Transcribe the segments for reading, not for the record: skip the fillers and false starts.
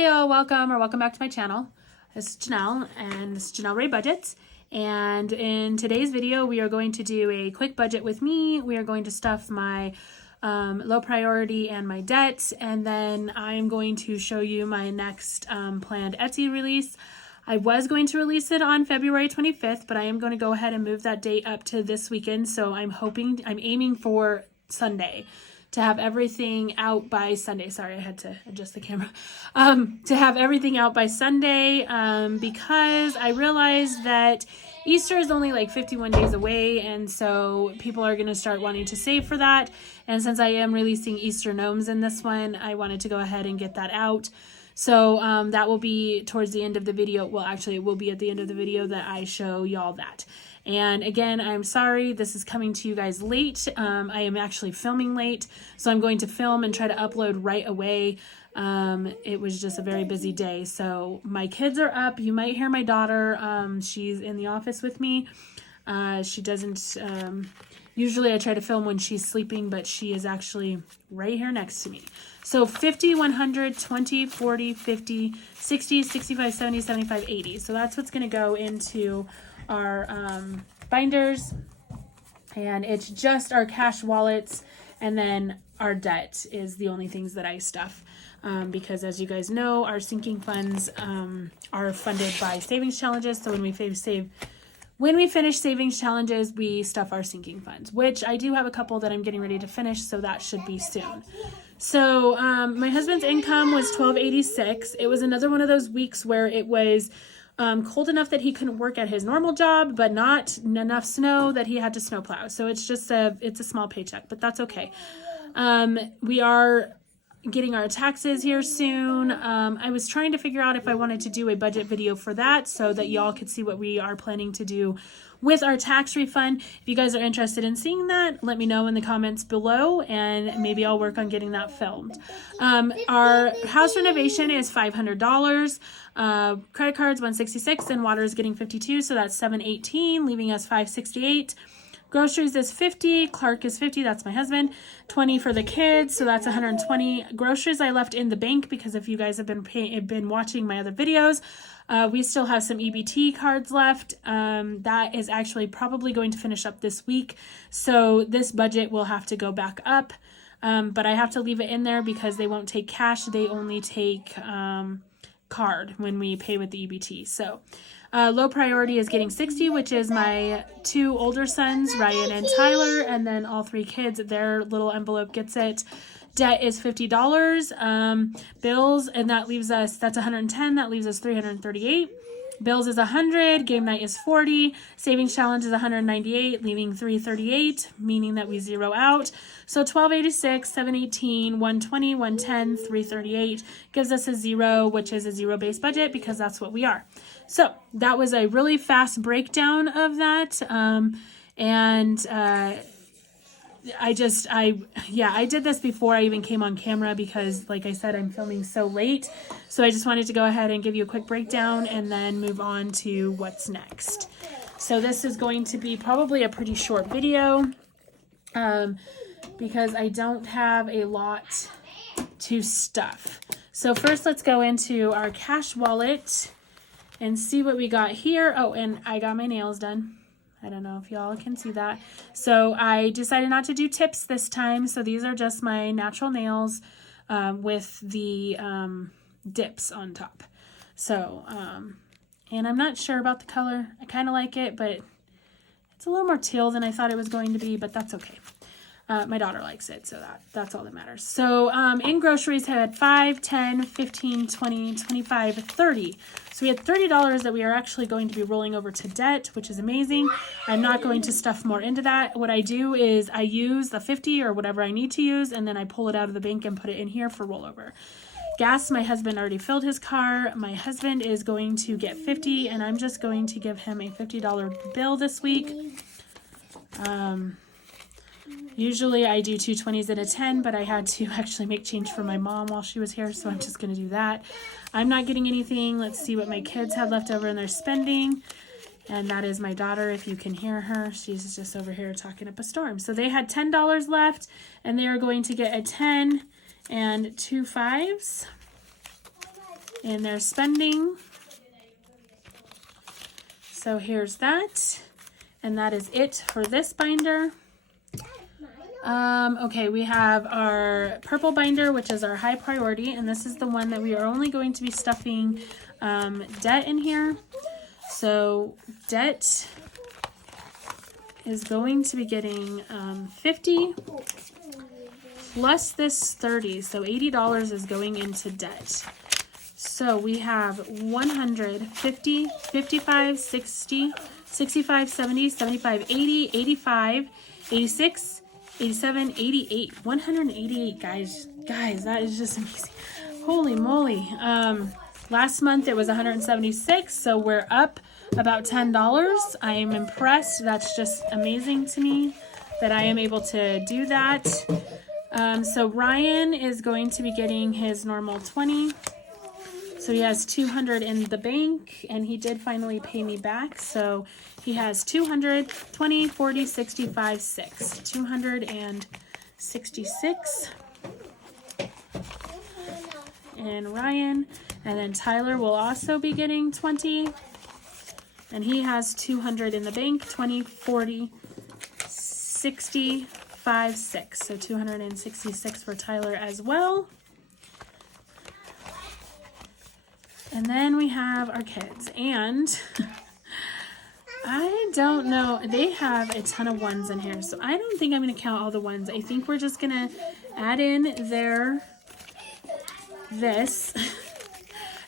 Hi y'all, welcome back to my channel. This is Janelle and this is Janelle Ray Budgets. And in today's video, we are going to do a quick budget with me. We are going to stuff my low priority and my debt. And then I'm going to show you my next planned Etsy release. I was going to release it on February 25th, but I am going to go ahead and move that date up to this weekend. So I'm aiming for Sunday to have everything out by Sunday. Sorry, I had to adjust the camera. To have everything out by Sunday because I realized that Easter is only like 51 days away, and so people are going to start wanting to save for that. And since I am releasing Easter gnomes in this one, I wanted to go ahead and get that out. So that will be towards the end of the video. Well, actually, it will be at the end of the video that I show y'all that. And again, I'm sorry, this is coming to you guys late. I am actually filming late, so I'm going to film and try to upload right away. It was just a very busy day. So my kids are up. You might hear my daughter. She's in the office with me. She doesn't, usually I try to film when she's sleeping, but she is actually right here next to me. So 50, 100, 20, 40, 50, 60, 65, 70, 75, 80. So that's what's going to go into our binders, and it's just our cash wallets, and then our debt is the only things that I stuff because, as you guys know, our sinking funds are funded by savings challenges. So when we finish savings challenges, we stuff our sinking funds, which I do have a couple that I'm getting ready to finish, so that should be soon. So my husband's income was $12.86. It was another one of those weeks where it was cold enough that he couldn't work at his normal job, but not enough snow that he had to snowplow. So it's just it's a small paycheck, but that's okay. We are getting our taxes here soon. I was trying to figure out if I wanted to do a budget video for that so that y'all could see what we are planning to do with our tax refund. If you guys are interested in seeing that, let me know in the comments below, and maybe I'll work on getting that filmed. Our house renovation is $500. Credit cards $166, and water is getting $52, so that's $718, leaving us $568. Groceries is $50. Clark is $50. That's my husband. $20 for the kids, so that's $120. Groceries I left in the bank because if you guys have been watching my other videos, we still have some EBT cards left. That is actually probably going to finish up this week, so this budget will have to go back up. But I have to leave it in there because they won't take cash. They only take card when we pay with the EBT. So low priority is getting $60, which is my two older sons, Ryan and Tyler, and then all three kids, their little envelope gets it. Debt is $50. Bills, and that's $110. That leaves us $338. Bills is $100. Game night is $40. Savings challenge is $198, leaving $338, meaning that we zero out. So $12.86, $718, $120, $110, $338 gives us a zero, which is a zero-based budget because that's what we are. So that was a really fast breakdown of that, I did this before I even came on camera because, like I said, I'm filming so late. So I just wanted to go ahead and give you a quick breakdown and then move on to what's next. So this is going to be probably a pretty short video because I don't have a lot to stuff. So first let's go into our cash wallet and see what we got here. Oh, and I got my nails done. I don't know if y'all can see that. So I decided not to do tips this time. So these are just my natural nails with the dips on top. So, and I'm not sure about the color. I kind of like it, but it's a little more teal than I thought it was going to be, but that's okay. My daughter likes it, so that's all that matters. So in groceries, I had 5, 10, 15, 20, 25, 30. So we had $30 that we are actually going to be rolling over to debt, which is amazing. I'm not going to stuff more into that. What I do is I use the 50 or whatever I need to use, and then I pull it out of the bank and put it in here for rollover. Gas, my husband already filled his car. My husband is going to get 50, and I'm just going to give him a $50 bill this week. Usually I do 2 20s and a 10, but I had to actually make change for my mom while she was here, so I'm just going to do that. I'm not getting anything. Let's see what my kids had left over in their spending. And that is my daughter, if you can hear her. She's just over here talking up a storm. So they had $10 left, and they are going to get a 10 and 2 5s. in their spending. So here's that. And that is it for this binder. Okay, we have our purple binder, which is our high priority, and this is the one that we are only going to be stuffing debt in here. So debt is going to be getting 50 plus this 30, so $80 is going into debt. So we have 100, 50, 55, 60, 65, 70, 75, 80, 85, 86, 87, 88, 188, guys. Guys, that is just amazing. Holy moly. Last month it was 176, so we're up about $10. I am impressed. That's just amazing to me that I am able to do that. So Ryan is going to be getting his normal 20. So he has 200 in the bank, and he did finally pay me back. So he has 200, 20, 40, 65, 6. 266. And Ryan. And then Tyler will also be getting 20. And he has 200 in the bank, 20, 40, 65, 6. So 266 for Tyler as well. And then we have our kids, and I don't know, they have a ton of ones in here, so I don't think I'm going to count all the ones. I think we're just going to add in this.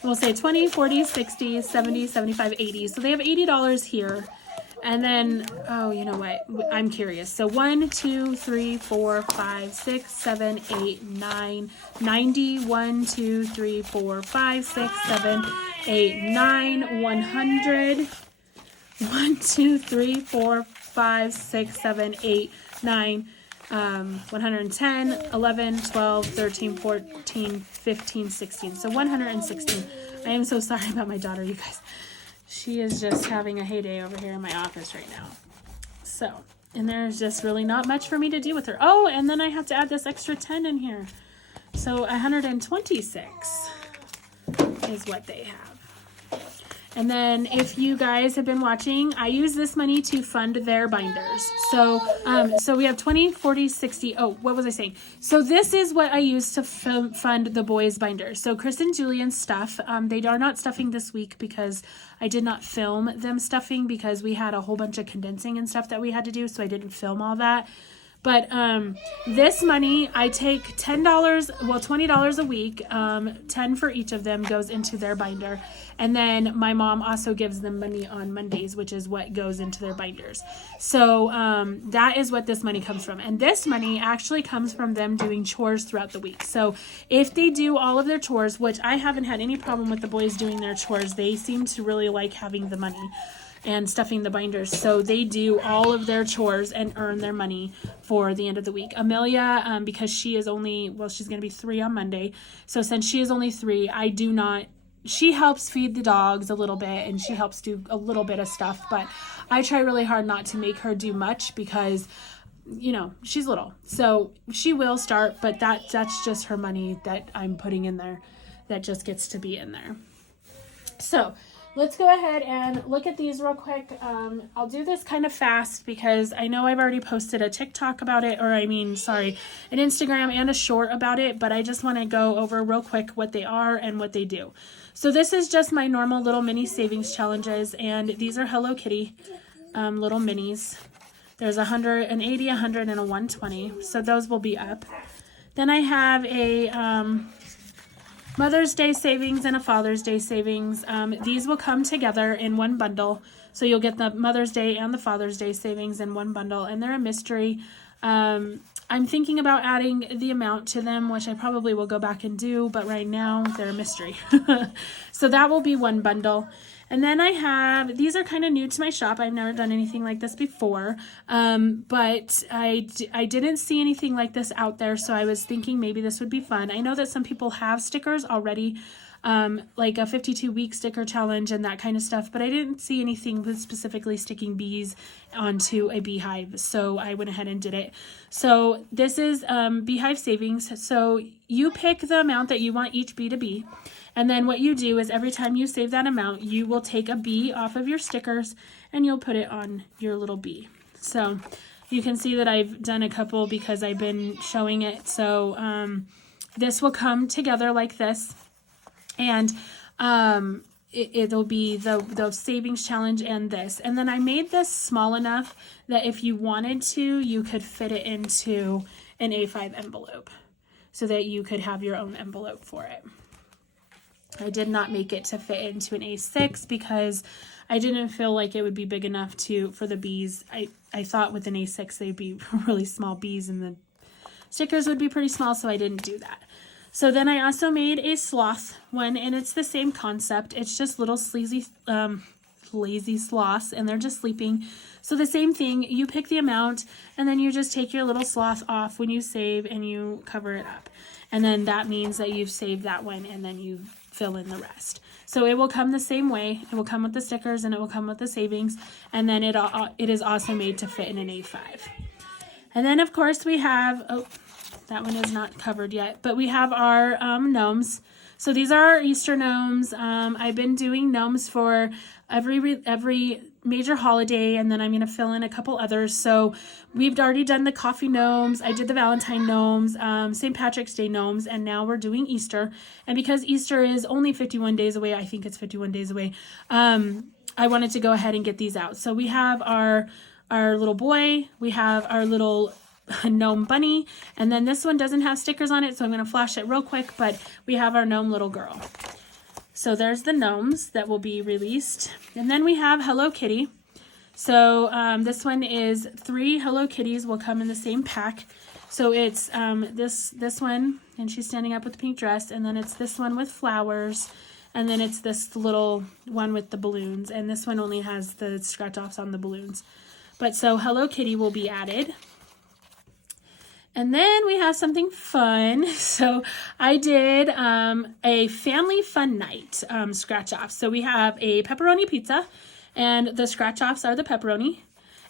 We'll say 20, 40, 60, 70, 75, 80. So they have $80 here. And then, oh, you know what? I'm curious. So 1, 2, 3, 4, 5, 6, 7, 8, 9, 90, 1, 2, 3, 4, 5, 6, 7, 8, 9, 100, 1, 2, 3, 4, 5, 6, 7, 8, 9, 110, 11, 12, 13, 14, 15, 16. So 116. I am so sorry about my daughter, you guys. She is just having a heyday over here in my office right now. So, and there's just really not much for me to do with her. Oh, and then I have to add this extra 10 in here. So 126 is what they have. And then if you guys have been watching, I use this money to fund their binders. So we have 20, 40, 60. Oh, what was I saying? So this is what I use to fund the boys' binders. So Chris and Julian's stuff, they are not stuffing this week because I did not film them stuffing because we had a whole bunch of condensing and stuff that we had to do. So I didn't film all that. But this money, I take $10, well, $20 a week, 10 for each of them goes into their binder. And then my mom also gives them money on Mondays, which is what goes into their binders. So that is what this money comes from. And this money actually comes from them doing chores throughout the week. So if they do all of their chores, which I haven't had any problem with the boys doing their chores, they seem to really like having the money and stuffing the binders. So they do all of their chores and earn their money for the end of the week. Amelia, because she is only, well, she's going to be 3 on Monday. So since she is only 3, she helps feed the dogs a little bit and she helps do a little bit of stuff. But I try really hard not to make her do much because, you know, she's little. So she will start, but that's just her money that I'm putting in there that just gets to be in there. So let's go ahead and look at these real quick. I'll do this kind of fast because I know I've already posted a TikTok about it, an Instagram and a short about it, but I just want to go over real quick what they are and what they do. So this is just my normal little mini savings challenges, and these are Hello Kitty little minis. There's 180, 100, and a 120, so those will be up. Then I have a Mother's Day savings and a Father's Day savings. These will come together in one bundle. So you'll get the Mother's Day and the Father's Day savings in one bundle, and they're a mystery. I'm thinking about adding the amount to them, which I probably will go back and do, but right now they're a mystery. So that will be one bundle. And then I have, these are kind of new to my shop. I've never done anything like this before, but I didn't see anything like this out there, so I was thinking maybe this would be fun. I know that some people have stickers already, like a 52-week sticker challenge and that kind of stuff, but I didn't see anything with specifically sticking bees onto a beehive, so I went ahead and did it. So this is beehive savings. So you pick the amount that you want each bee to be, And then what you do is every time you save that amount, you will take a B off of your stickers and you'll put it on your little B. So you can see that I've done a couple because I've been showing it. So this will come together like this, and it'll be the savings challenge and this. And then I made this small enough that if you wanted to, you could fit it into an A5 envelope so that you could have your own envelope for it. I did not make it to fit into an A6 because I didn't feel like it would be big enough for the bees. I thought with an A6 they'd be really small bees and the stickers would be pretty small, so I didn't do that. So then I also made a sloth one, and it's the same concept. It's just little sleazy, lazy sloths, and they're just sleeping. So the same thing, you pick the amount, and then you just take your little sloth off when you save, and you cover it up. And then that means that you've saved that one, and then you fill in the rest. So it will come the same way. It will come with the stickers, and it will come with the savings, and then it is also made to fit in an A5. And then, of course, we have... Oh, that one is not covered yet, but we have our gnomes. So these are our Easter gnomes. I've been doing gnomes for every major holiday, and then I'm going to fill in a couple others. So we've already done the coffee gnomes. I did the Valentine gnomes, St. Patrick's Day gnomes, and now we're doing Easter. And because Easter is only 51 days away, I think it's 51 days away, I wanted to go ahead and get these out. So we have our little boy, we have our little gnome bunny, and then this one doesn't have stickers on it, so I'm going to flash it real quick, but we have our gnome little girl. So there's the gnomes that will be released. And then we have Hello Kitty. So this one is 3 Hello Kitties will come in the same pack. So it's this one, and she's standing up with the pink dress, and then it's this one with flowers, and then it's this little one with the balloons, and this one only has the scratch offs on the balloons. But so Hello Kitty will be added. And then we have something fun. So I did a family fun night scratch off. So we have a pepperoni pizza, and the scratch offs are the pepperoni.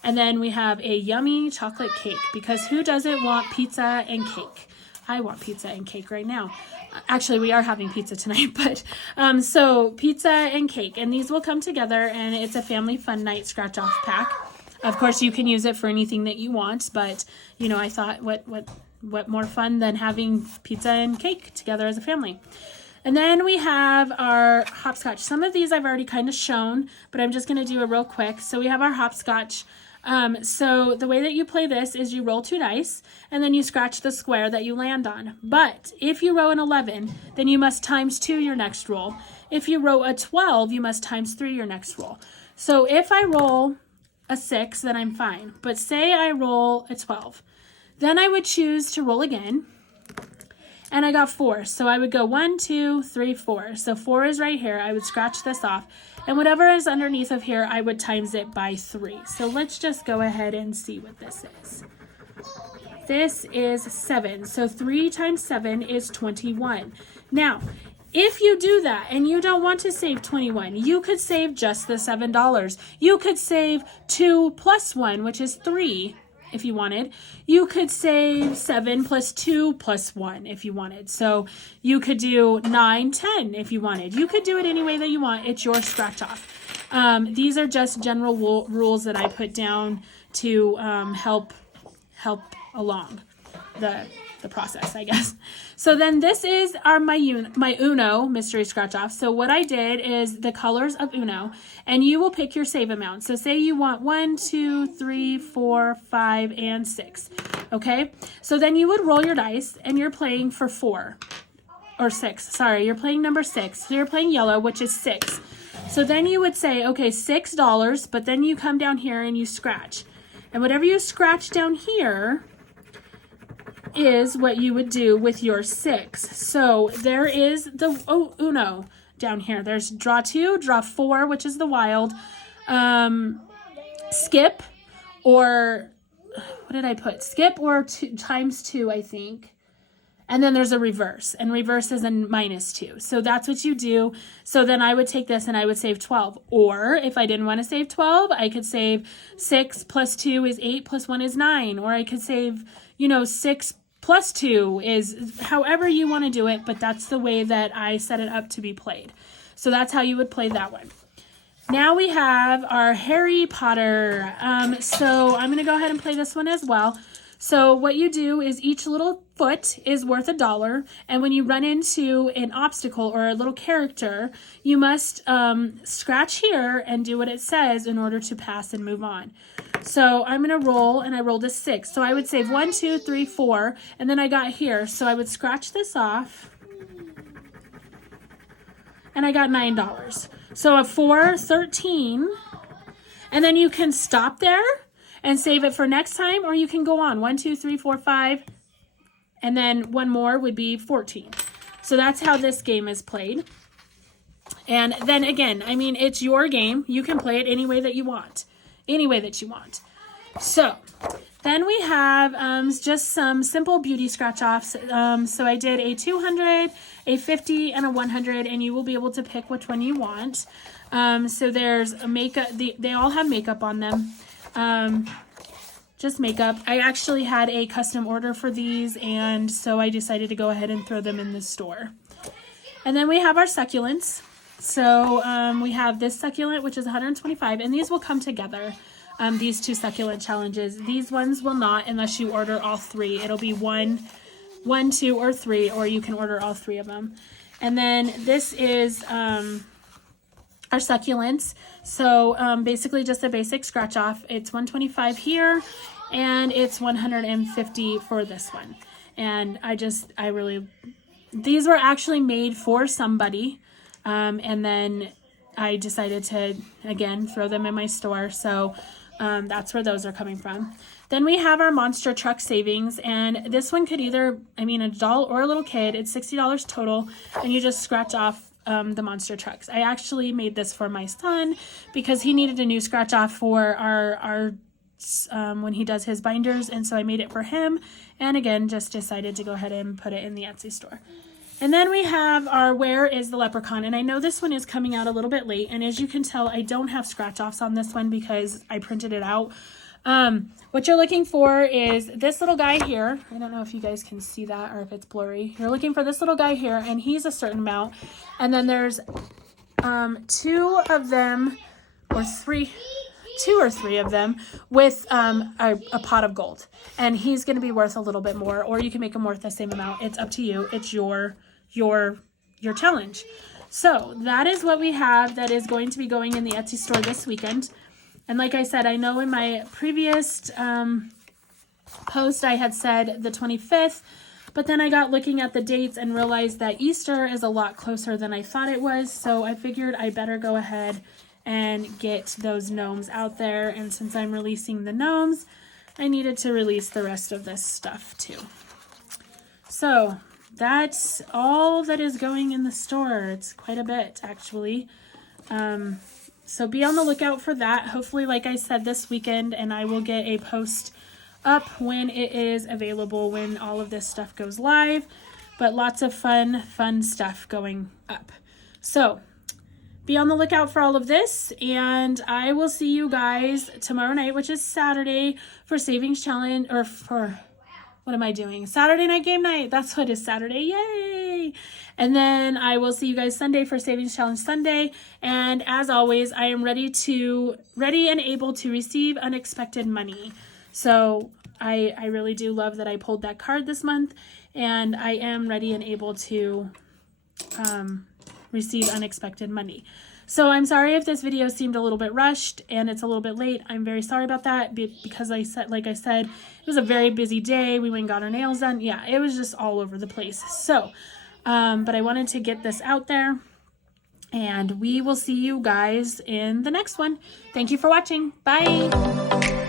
And then we have a yummy chocolate cake, because who doesn't want pizza and cake? I want pizza and cake right now. Actually, we are having pizza tonight, but so pizza and cake, and these will come together, and it's a family fun night scratch off pack. Of course, you can use it for anything that you want, but, you know, I thought what more fun than having pizza and cake together as a family. And then we have our hopscotch. Some of these I've already kind of shown, but I'm just going to do it real quick. So we have our hopscotch. So the way that you play this is you roll 2 dice, and then you scratch the square that you land on. But if you roll an 11, then you must times 2 your next roll. If you roll a 12, you must times 3 your next roll. So if I roll a 6, then I'm fine. But say I roll a 12, then I would choose to roll again, and I got 4. So I would go 1, 2, 3, 4. So 4 is right here. I would scratch this off, and whatever is underneath of here, I would times it by 3. So let's just go ahead and see what this is. This is 7. So 3 times 7 is 21. Now, if you do that and you don't want to save 21, you could save just the $7. You could save 2 plus 1, which is 3, if you wanted. You could save 7 plus 2 plus 1 if you wanted. So you could do 9, 10 if you wanted. You could do it any way that you want. It's your scratch off. These are just general rules that I put down to help along the process, I guess. So then this is my Uno mystery scratch off. So what I did is the colors of Uno, and you will pick your save amount. So say you want 1, 2, 3, 4, 5, and 6. Okay. So then you would roll your dice, and you're playing for 4 or 6. Sorry, you're playing number 6. So you're playing yellow, which is 6. So then you would say, okay, $6, but then you come down here and you scratch. And whatever you scratch down here is what you would do with your 6. So there is the Uno down here. There's draw 2, draw 4, which is the wild, skip, or what did I put? Skip or times 2, I think. And then there's a reverse, and reverse is a -2. So that's what you do. So then I would take this and I would save 12. Or if I didn't want to save 12, I could save 6 plus 2 is 8 plus 1 is 9. Or I could save, 6 +2 is however you want to do it, but that's the way that I set it up to be played. So that's how you would play that one. Now we have our Harry Potter. So I'm going to go ahead and play this one as well. So what you do is each little foot is worth $1. And when you run into an obstacle or a little character, you must scratch here and do what it says in order to pass and move on. So I'm going to roll, and I rolled a 6. So I would save 1, 2, 3, 4, and then I got here. So I would scratch this off, and I got $9. So a 4, 13, and then you can stop there and save it for next time, or you can go on 1, 2, 3, 4, 5, and then one more would be 14. So that's how this game is played. And then again, I mean, it's your game. You can play it any way that you want. Any way that you want. So then we have just some simple beauty scratch offs. So I did a 200, a 50, and a 100, and you will be able to pick which one you want. So there's a makeup. They all have makeup on them. Just makeup. I actually had a custom order for these, and so I decided to go ahead and throw them in the store. And then we have our succulents. So we have this succulent, which is 125, and these will come together, these two succulent challenges. These ones will not unless you order all 3. It'll be 1, 2, or 3, or you can order all 3 of them. And then this is our succulents. So basically just a basic scratch off. It's 125 here, and it's 150 for this one. And these were actually made for somebody. And then I decided to, again, throw them in my store. So that's where those are coming from. Then we have our monster truck savings. And this one could either, an adult or a little kid. It's $60 total. And you just scratch off the monster trucks. I actually made this for my son because he needed a new scratch off for our when he does his binders. And so I made it for him. And again, just decided to go ahead and put it in the Etsy store. And then we have our Where is the Leprechaun? And I know this one is coming out a little bit late. And as you can tell, I don't have scratch offs on this one because I printed it out. What you're looking for is this little guy here. I don't know if you guys can see that or if it's blurry. You're looking for this little guy here, and he's a certain amount. And then there's 2 of them, or 3, 2 or 3 of them with a pot of gold. And he's going to be worth a little bit more, or you can make him worth the same amount. It's up to you. It's your challenge. So that is what we have that is going to be going in the Etsy store this weekend. And like I said, I know in my previous post I had said the 25th, but then I got looking at the dates and realized that Easter is a lot closer than I thought it was. So I figured I better go ahead and get those gnomes out there. And since I'm releasing the gnomes, I needed to release the rest of this stuff too. So that's all that is going in the store. It's quite a bit, actually. So be on the lookout for that. Hopefully, like I said, this weekend, and I will get a post up when it is available, when all of this stuff goes live. But lots of fun stuff going up. So be on the lookout for all of this, and I will see you guys tomorrow night, which is Saturday, for Savings Challenge, or for... what am I doing? Saturday night game night. That's what it is, Saturday. Yay! And then I will see you guys Sunday for Savings Challenge Sunday. And as always, I am ready and able to receive unexpected money. So I really do love that I pulled that card this month. And I am ready and able to receive unexpected money. So I'm sorry if this video seemed a little bit rushed and it's a little bit late. I'm very sorry about that because like I said, it was a very busy day. We went and got our nails done. Yeah, it was just all over the place. So, but I wanted to get this out there, and we will see you guys in the next one. Thank you for watching. Bye.